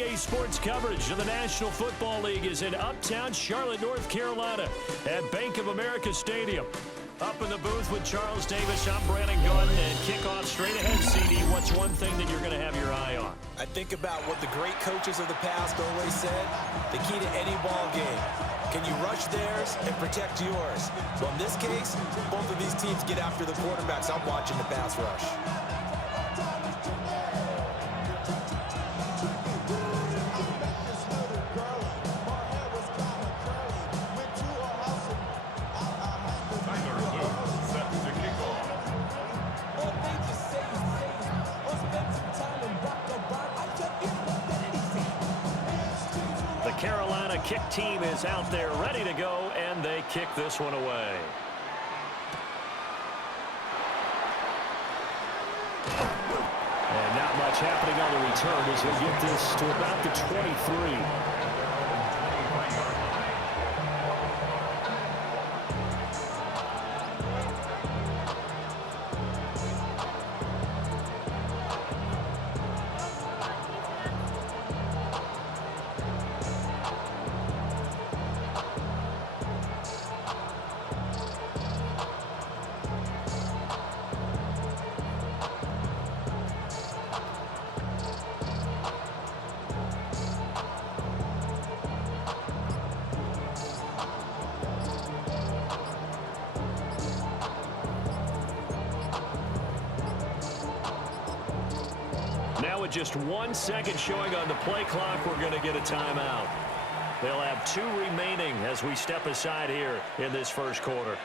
NBA sports coverage of the National Football League is in uptown Charlotte, North Carolina at Bank of America Stadium. Up in the booth with Charles Davis, I'm Brandon Gaudin, and kickoff straight ahead, CD. What's one thing that you're going to have your eye on? I think about what the great coaches of the past always said, the key to any ball game. Can you rush theirs and protect yours? Well, in this case, both of these teams get after the quarterbacks. I'm watching the pass rush. Carolina kick team is out there ready to go, and they kick this one away. And not much happening on the return as he'll get this to about the 23. Now with just 1 second showing on the play clock, we're going to get a timeout. They'll have 2 remaining as we step aside here in this first quarter.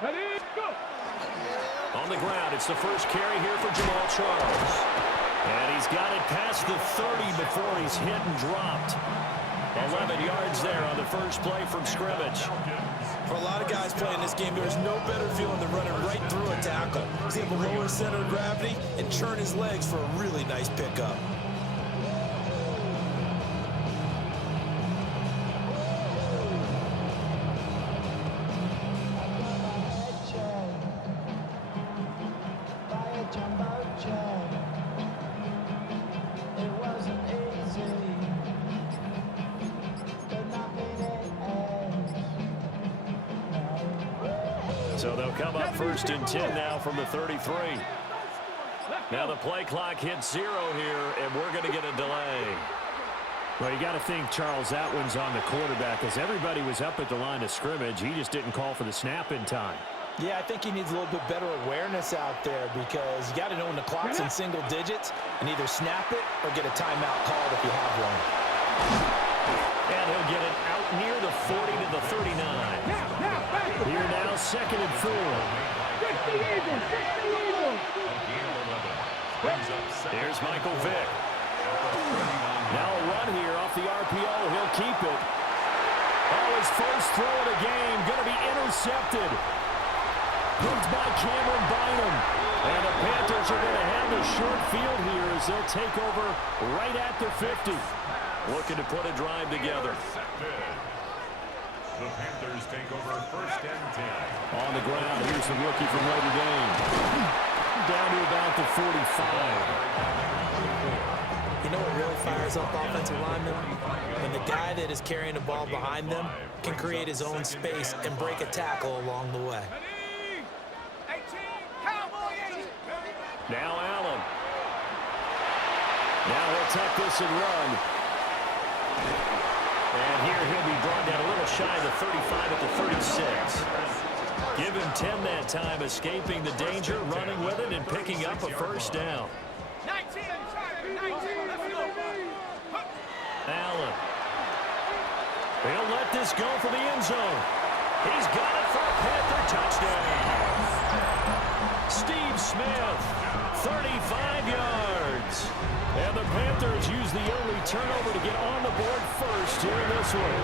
Ready, go! On the ground, it's the first carry here for Jamal Charles. And he's got it past the 30 before he's hit and dropped. 11 yards there on the first play from scrimmage. For a lot of guys playing this game, there's no better feeling than running right through a tackle. He's able to lower center of gravity and churn his legs for a really nice pickup. So they'll come up 1st and 10 now from the 33. Now the play clock hits 0 here, and we're going to get a delay. Well, you got to think, Charles, that one's on the quarterback, as everybody was up at the line of scrimmage. He just didn't call for the snap in time. Yeah, I think he needs a little bit better awareness out there, because you got to know when the clock's in single digits and either snap it or get a timeout called if you have one. And he'll get it out near the 40 to the 39. Here now, 2nd and 4. Here's Michael Vick. Now a run here off the RPO. He'll keep it. Oh, his first throw of the game going to be intercepted. Picked by Cameron Bynum. And the Panthers are going to have the short field here as they'll take over right at the 50. Looking to put a drive together. The Panthers take over 1st and 10. On the ground, here's the rookie from Notre Dame. Down to about the 45. You know what really fires up offensive linemen? When the guy that is carrying the ball behind them can create his own space and break a tackle along the way. Now Allen. Now he'll tuck this and run. And here he'll be brought down a little shy of the 35 at the 36. Give him 10 that time, escaping the danger, running with it, and picking up a first down. Allen. He'll let this go for the end zone. He's got it for a Panther touchdown. Steve Smith, 35 yards. And the Panthers use the early turnover to get on the board first here in this one.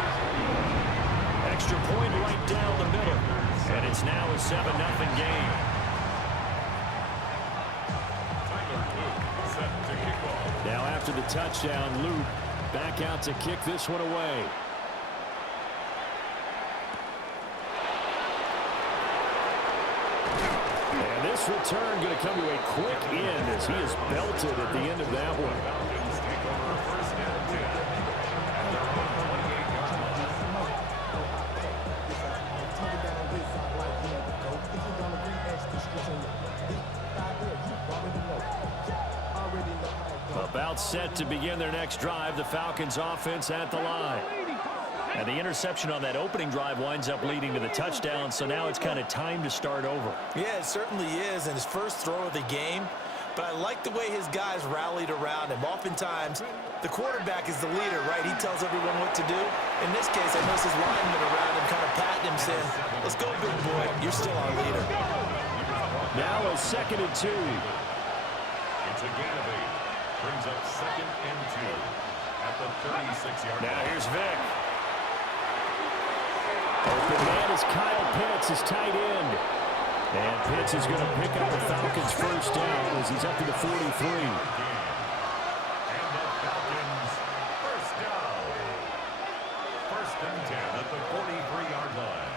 Extra point right down the middle. And it's now a 7-0 game. Now after the touchdown, Luke back out to kick this one away. And this return going to come to a quick end as he is belted at the end of that one. About set to begin their next drive, the Falcons offense at the line. And the interception on that opening drive winds up leading to the touchdown, so now it's kind of time to start over. Yeah, it certainly is, and his first throw of the game. But I like the way his guys rallied around him. Oftentimes, the quarterback is the leader, right? He tells everyone what to do. In this case, I noticed his linemen around him kind of patting him, saying, let's go, big boy. You're still our leader. Now a 2nd and 2. It's a gain of 8. Brings up 2nd and 2 at the 36-yard line. Now here's Vic. Open man is Kyle Pitts, his tight end. And Pitts is going to pick up the Falcons' first down as he's up to the 43. And the Falcons first down. 1st and 10 at the 43-yard line.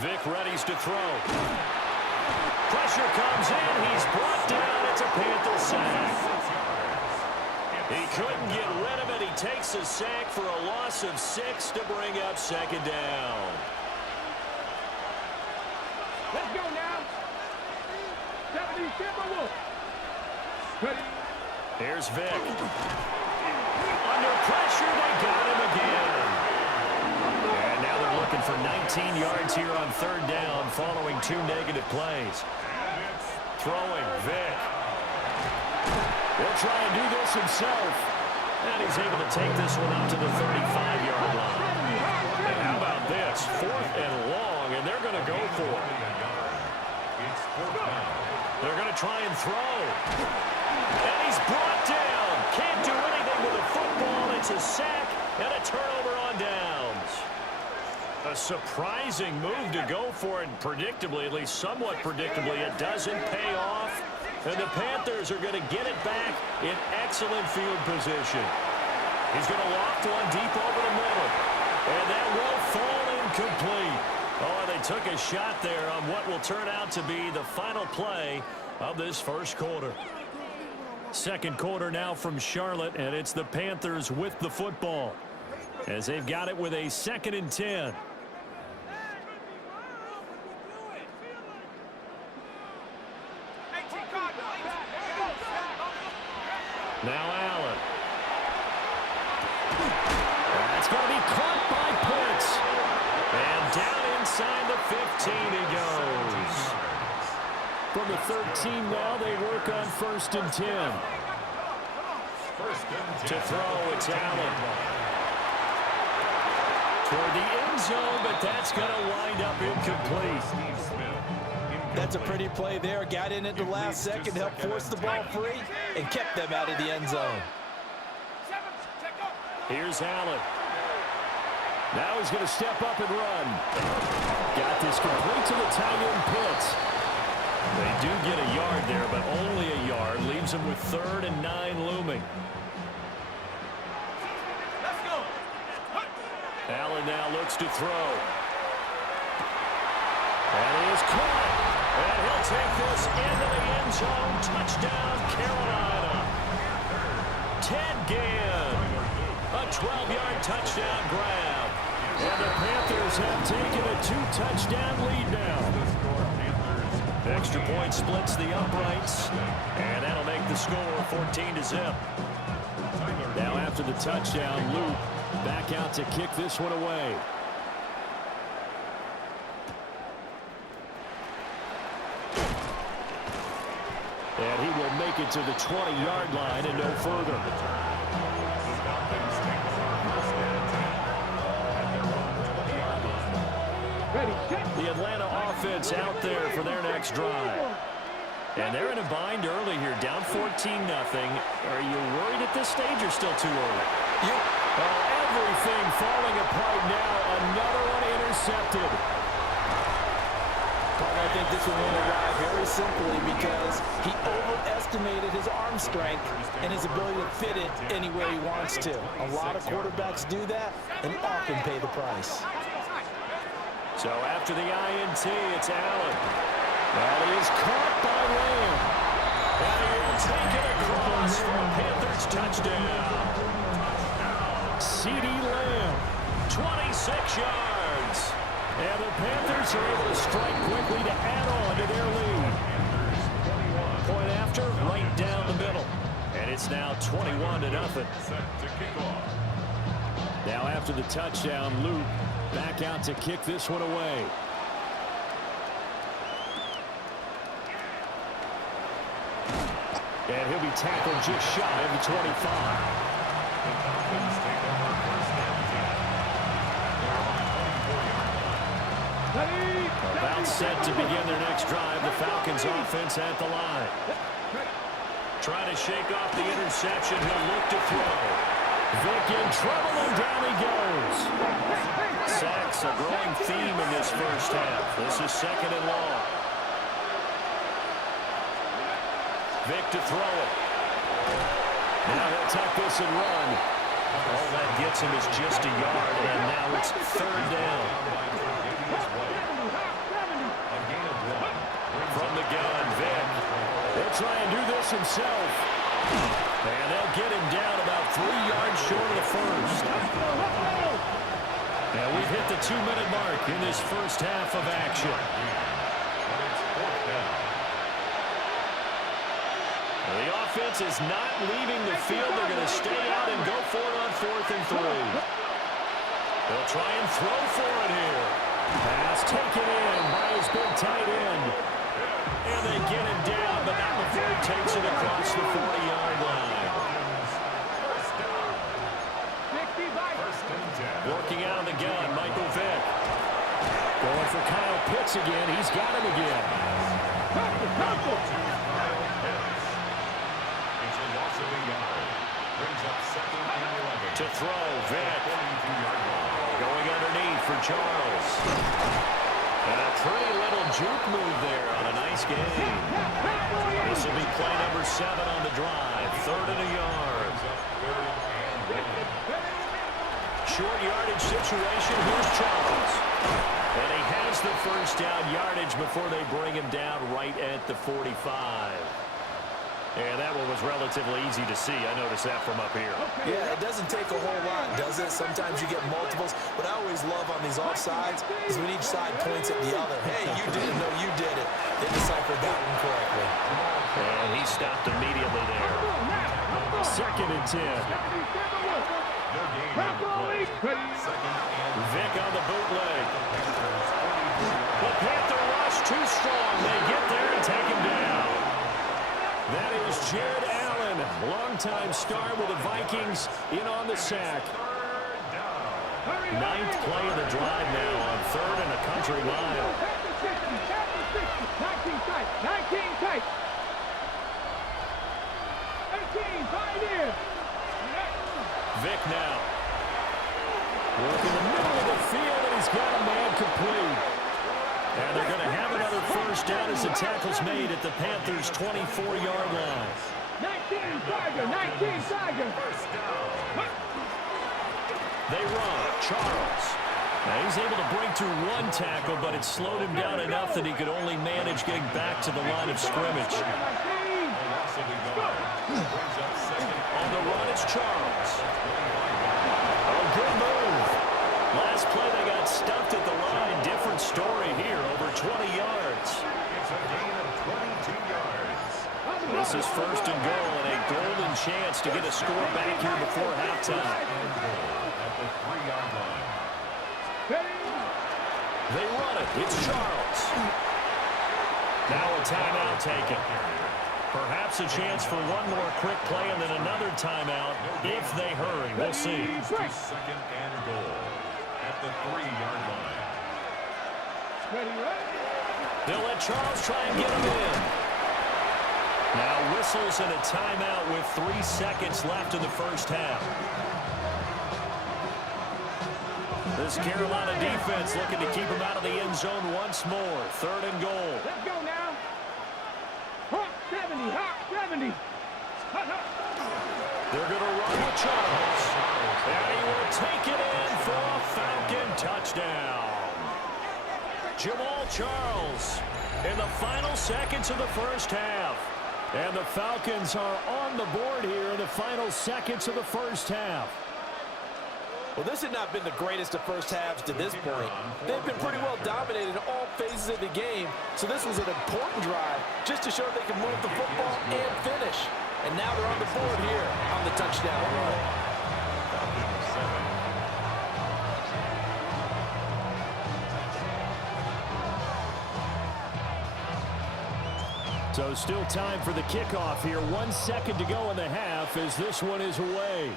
Vic readies to throw. Pressure comes in. He's brought down. It's a Panther sack. He couldn't get rid of it. He takes a sack for a loss of 6 to bring up 2nd down. Let's go now. 77. Here's Vic. Under pressure, they got him again. And now they're looking for 19 yards here on 3rd down following 2 negative plays. Throwing, Vic. He'll try and do this himself. And he's able to take this one up to the 35-yard line. And how about this? 4th and long, and they're going to go for it. They're going to try and throw. And he's brought down. Can't do anything with the football. It's a sack and a turnover on downs. A surprising move to go for it, and predictably, at least somewhat predictably, it doesn't pay off. And the Panthers are going to get it back in excellent field position. He's going to loft one deep over the middle. And that will fall incomplete. Oh, they took a shot there on what will turn out to be the final play of this first quarter. 2nd quarter now from Charlotte, and it's the Panthers with the football as they've got it with a 2nd and 10. Now Allen. That's going to be caught by Pitts. And down inside the 15 he goes. From the 13 now, they work on 1st and 10. To throw, it's Allen. Toward the end zone, but that's going to wind up incomplete. That's a pretty play there. Got in at the last second, helped force the ball free, and kept them out of the end zone. Here's Allen. Now he's going to step up and run. Got this complete to the tight end Pitts. They do get a yard there, but only a yard. Leaves them with 3rd and 9 looming. Allen now looks to throw. And he is caught. And he'll take this into the end zone. Touchdown, Carolina. Ted Ginn. A 12-yard touchdown grab. And the Panthers have taken a 2-touchdown lead now. Extra point splits the uprights. And that'll make the score 14-0. Now after the touchdown, Luke back out to kick this one away. And he will make it to the 20-yard line and no further. The Atlanta offense out there for their next drive. And they're in a bind early here, down 14-0. Are you worried at this stage or still too early? Well, everything falling apart now. Another one intercepted. I think this one went awry very simply because he overestimated his arm strength and his ability to fit it anywhere he wants to. A lot of quarterbacks do that and often pay the price. So after the INT, it's Allen. Well, he is caught by Lamb. And he'll take it across for a Panthers touchdown. CeeDee Lamb, 26 yards. And the Panthers are able to strike quickly to add on to their lead. Point after, right down the middle. And it's now 21-0. Now after the touchdown, Luke back out to kick this one away. And he'll be tackled just shy of the 25. About set to begin their next drive. The Falcons offense at the line. Trying to shake off the interception. He'll look to throw. Vic in trouble, and down he goes. Sacks, a growing theme in this first half. This is second and long. Vic to throw it. Now he'll tuck this and run. All that gets him is just a yard, and now it's third down. From the gun, Vic. He'll try and do this himself. And they'll get him down about 3 yards short of the first. Now we've hit the 2-minute mark in this first half of action. The offense is not leaving the field. They're going to stay out and go for it on 4th and 3. They'll try and throw for it here. Pass taken in by his big tight end. And they get him down, but not before he takes it across the 40-yard line. Working out of the gun, Michael Vick. Going for Kyle Pitts again. He's got him again. To throw, Vick. Going underneath for Charles. And a pretty little juke move there on a nice game. This will be play number 7 on the drive. 3rd and a yard. Short yardage situation. Here's Charles. And he has the first down yardage before they bring him down right at the 45. And that one was relatively easy to see. I noticed that from up here. Yeah, it doesn't take a whole lot, does it? Sometimes you get multiples. What I always love on these offsides is when each side points at the other. Hey, you didn't know you did it. They deciphered that one correctly. And he stopped immediately there. 2nd and 10. Vic on the bootleg. The Panther rush too strong. They get there and take him down. That is Jared Allen, longtime star with the Vikings, in on the sack. 9th play of the drive now on 3rd and a country mile. 19 tight. 18, 5 in. Vic now. Working the middle of the field, and he's got a man complete. And they're going to have another first down as the tackle's made at the Panthers' 24-yard line. 19 Tiger. They run. Charles. Now he's able to break through 1 tackle, but it slowed him down enough that he could only manage getting back to the line of scrimmage. On the run, it's Charles. Oh, good move. Last play, they got stuffed at the line. Different story here, over 20 yards. It's a gain of 22 yards. This is 1st and goal and a golden chance to get a score back here before halftime. At the 3-yard line. They run it. It's Charles. Now a timeout taken. Perhaps a chance for one more quick play and then another timeout if they hurry. We'll see. 2nd and goal. At the 3-yard line. They'll let Charles try and get him in. Now whistles and a timeout with 3 seconds left in the first half. This Carolina defense looking to keep him out of the end zone once more. 3rd and goal. Let's go now. Hawk 70, Hawk 70. They're going to run with Charles. And he will take it in for a Falcon touchdown. Jamal Charles in the final seconds of the first half. And the Falcons are on the board here in the final seconds of the first half. Well, this had not been the greatest of first halves to this point. They've been pretty well dominated in all phases of the game, so this was an important drive just to show they can move the football and finish. And now they're on the board here on the touchdown run. So still time for the kickoff here. 1 second to go in the half as this one is away.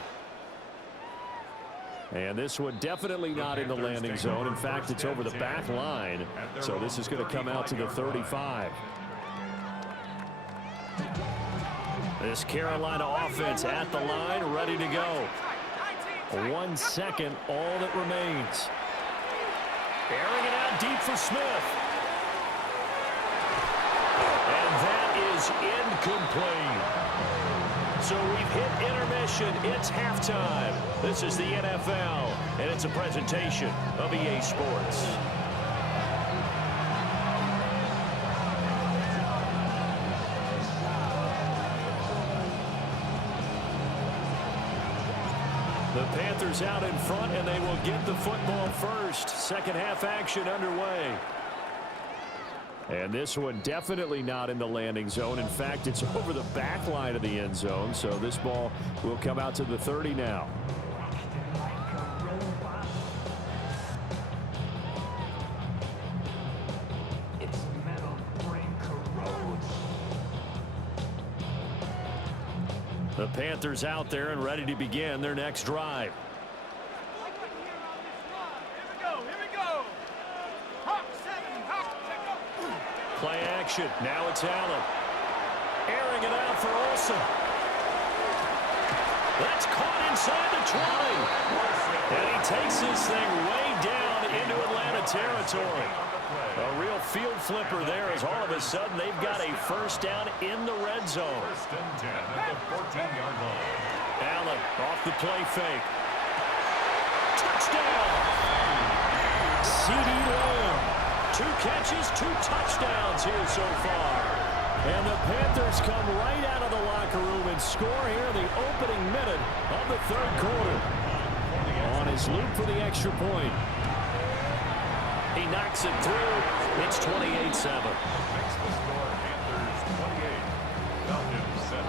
And this one definitely not in the landing zone. In fact, it's over the back line. So this is going to come out to the 35. This Carolina offense at the line, ready to go. 1 second, all that remains. Airing it out deep for Smith. And that is incomplete. So we've hit intermission. It's halftime. This is the NFL, and it's a presentation of EA Sports. The Panthers out in front, and they will get the football first. Second half action underway. And this one definitely not in the landing zone. In fact, it's over the back line of the end zone. So this ball will come out to the 30 now. The Panthers out there and ready to begin their next drive. Play action. Now it's Allen. Airing it out for Olsen. That's caught inside the 20. And he takes this thing way down into Atlanta territory. A real field flipper there as all of a sudden they've got a first down in the red zone. 1st and 10 at the 14-yard line. Allen off the play fake. Touchdown! CeeDee Lamb. 2 catches, 2 touchdowns here so far. And the Panthers come right out of the locker room and score here in the opening minute of the 3rd quarter. On his loop for the extra point. He knocks it through. It's 28-7. Makes the score Panthers 28, Falcons 7.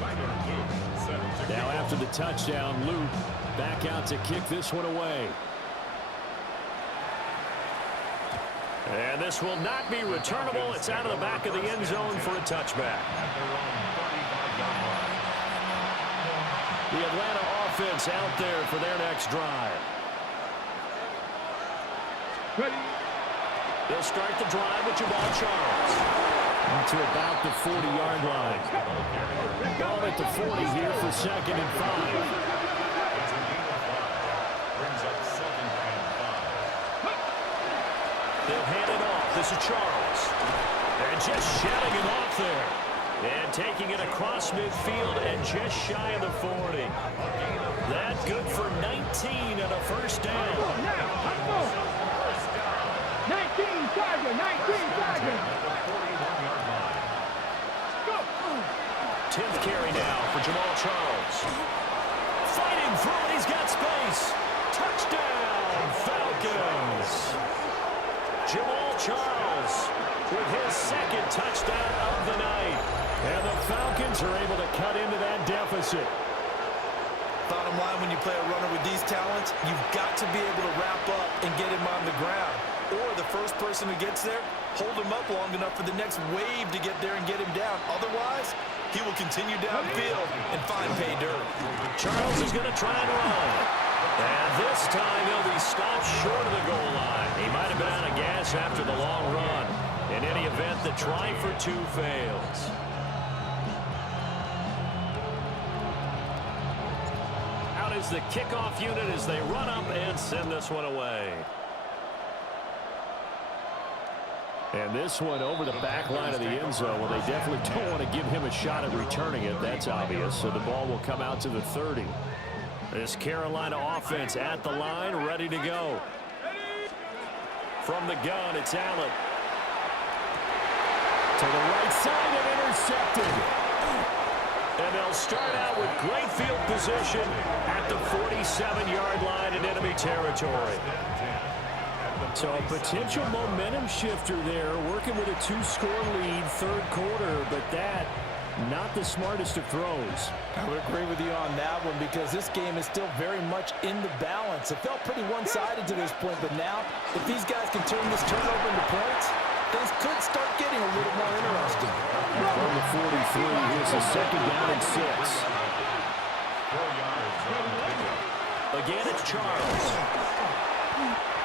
Tyler Luke set to Now after the touchdown, Luke back out to kick this one away. And this will not be returnable. It's out of the back of the end zone for a touchback. The Atlanta offense out there for their next drive. Ready. They'll start the drive with Jamal Charles. To about the 40-yard line. Ball at the 40 here for 2nd and 5. They'll hand it off. This is Charles. And just shedding him off there. And taking it across midfield and just shy of the 40. That's good for 19 and a first down. Now, 19 Tiger, 19 Tiger. 10th carry now for Jamal Charles. Fighting through it. He's got space. Touchdown, Falcons. Jamal Charles with his 2nd touchdown of the night. And the Falcons are able to cut into that deficit. Bottom line, when you play a runner with these talents, you've got to be able to wrap up and get him on the ground. Or the first person who gets there, hold him up long enough for the next wave to get there and get him down. Otherwise, he will continue downfield and find pay dirt. Charles is going to try and run. And this time he'll be stopped short of the goal line. He might have been out of gas after the long run. In any event, the try for two fails. Out is the kickoff unit as they run up and send this one away. And this one over the back line of the end zone. Well, they definitely don't want to give him a shot at returning it. That's obvious. So the ball will come out to the 30. This Carolina offense at the line, ready to go. From the gun, it's Allen. To the right side and intercepted. And they'll start out with great field position at the 47-yard line in enemy territory. So a potential momentum shifter there, working with a 2-score lead, third quarter, but that, not the smartest of throws. I would agree with you on that one because this game is still very much in the balance. It felt pretty one-sided to this point, but now, if these guys can turn this turnover into points, things could start getting a little more interesting. From the 43, here's a second down and 6. Again, it's Charles.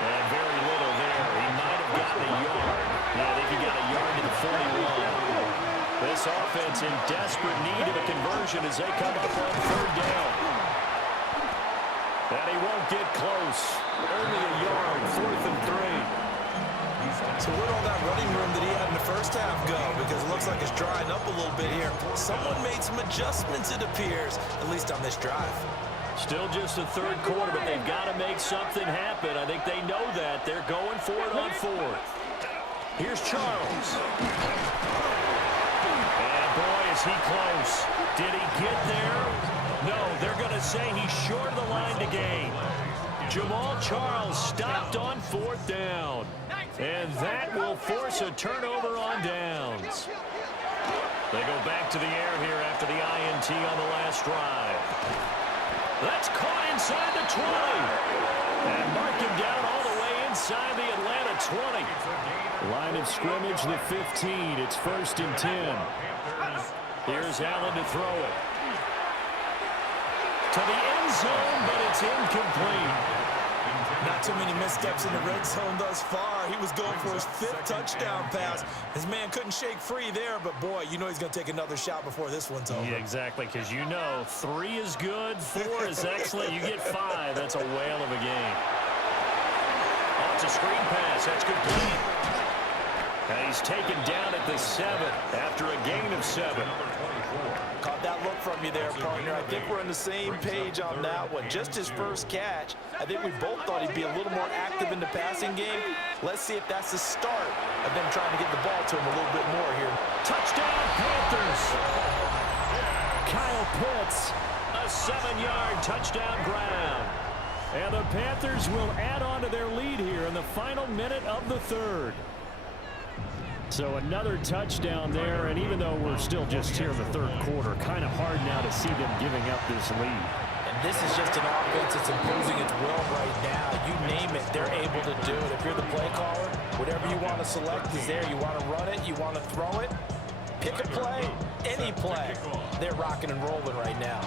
And very little there. He might have gotten a yard. Yeah, I think he got a yard to the 41. This offense in desperate need of a conversion as they come up on third down. And he won't get close. Only a yard, 4th and 3. So where'd all that running room that he had in the first half go? Because it looks like it's drying up a little bit here. Someone made some adjustments, it appears, at least on this drive. Still just the third quarter, but they've got to make something happen. I think they know that. They're going for it on 4th. Here's Charles. And boy, is he close. Did he get there? No, they're going to say he's short of the line to gain. Jamal Charles stopped on 4th down. And that will force a turnover on downs. They go back to the air here after the INT on the last drive. That's caught inside the 20. And mark him down all the way inside the Atlanta 20. Line of scrimmage, the 15. It's 1st and 10. Here's Allen to throw it. To the end zone, but it's incomplete. Not too many missteps in the red zone thus far. He was going for his 5th touchdown pass. His man couldn't shake free there, but boy, you know he's going to take another shot before this one's over. Yeah, exactly, because you know 3 is good, 4 is excellent. You get 5. That's a whale of a game. Oh, it's a screen pass. That's complete. And he's taken down at the 7 after a gain of 7. Caught that look from you there, partner. I think we're on the same page on that one. Just his first catch. I think we both thought he'd be a little more active in the passing game. Let's see if that's the start of them trying to get the ball to him a little bit more here. Touchdown, Panthers. Kyle Pitts, a 7-yard touchdown grab. And the Panthers will add on to their lead here in the final minute of the 3rd. So another touchdown there, and even though we're still just here in the 3rd quarter, kind of hard now to see them giving up this lead. And this is just an offense that's imposing its will right now. You name it, they're able to do it. If you're the play caller, whatever you want to select is there. You want to run it, you want to throw it, pick a play, any play. They're rocking and rolling right now.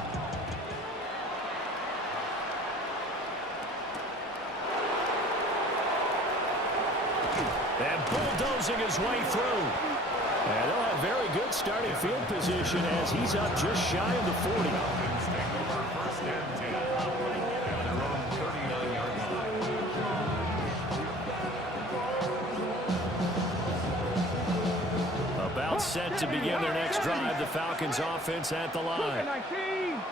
And bulldozing his way through. And they'll have very good starting field position as he's up just shy of the 40. About set to begin their next drive, the Falcons offense at the line.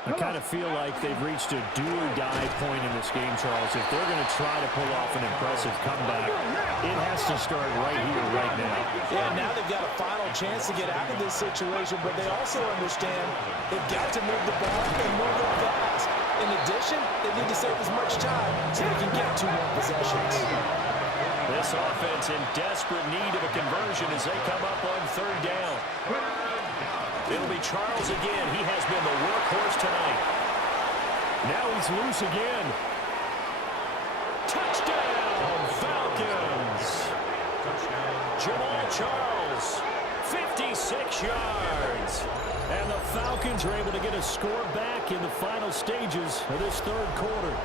I kind of feel like they've reached a do-or-die point in this game, Charles. If they're going to try to pull off an impressive comeback, it has to start right here, right now. Yeah, now they've got a final chance to get out of this situation, but they also understand they've got to move the ball and move it fast. In addition, they need to save as much time so they can get 2 more possessions. This offense in desperate need of a conversion as they come up on 3rd down. It'll be Charles again. He has been the workhorse tonight. Now he's loose again. Touchdown, Falcons. Jamal Charles, 56 yards. And the Falcons are able to get a score back in the final stages of this 3rd quarter.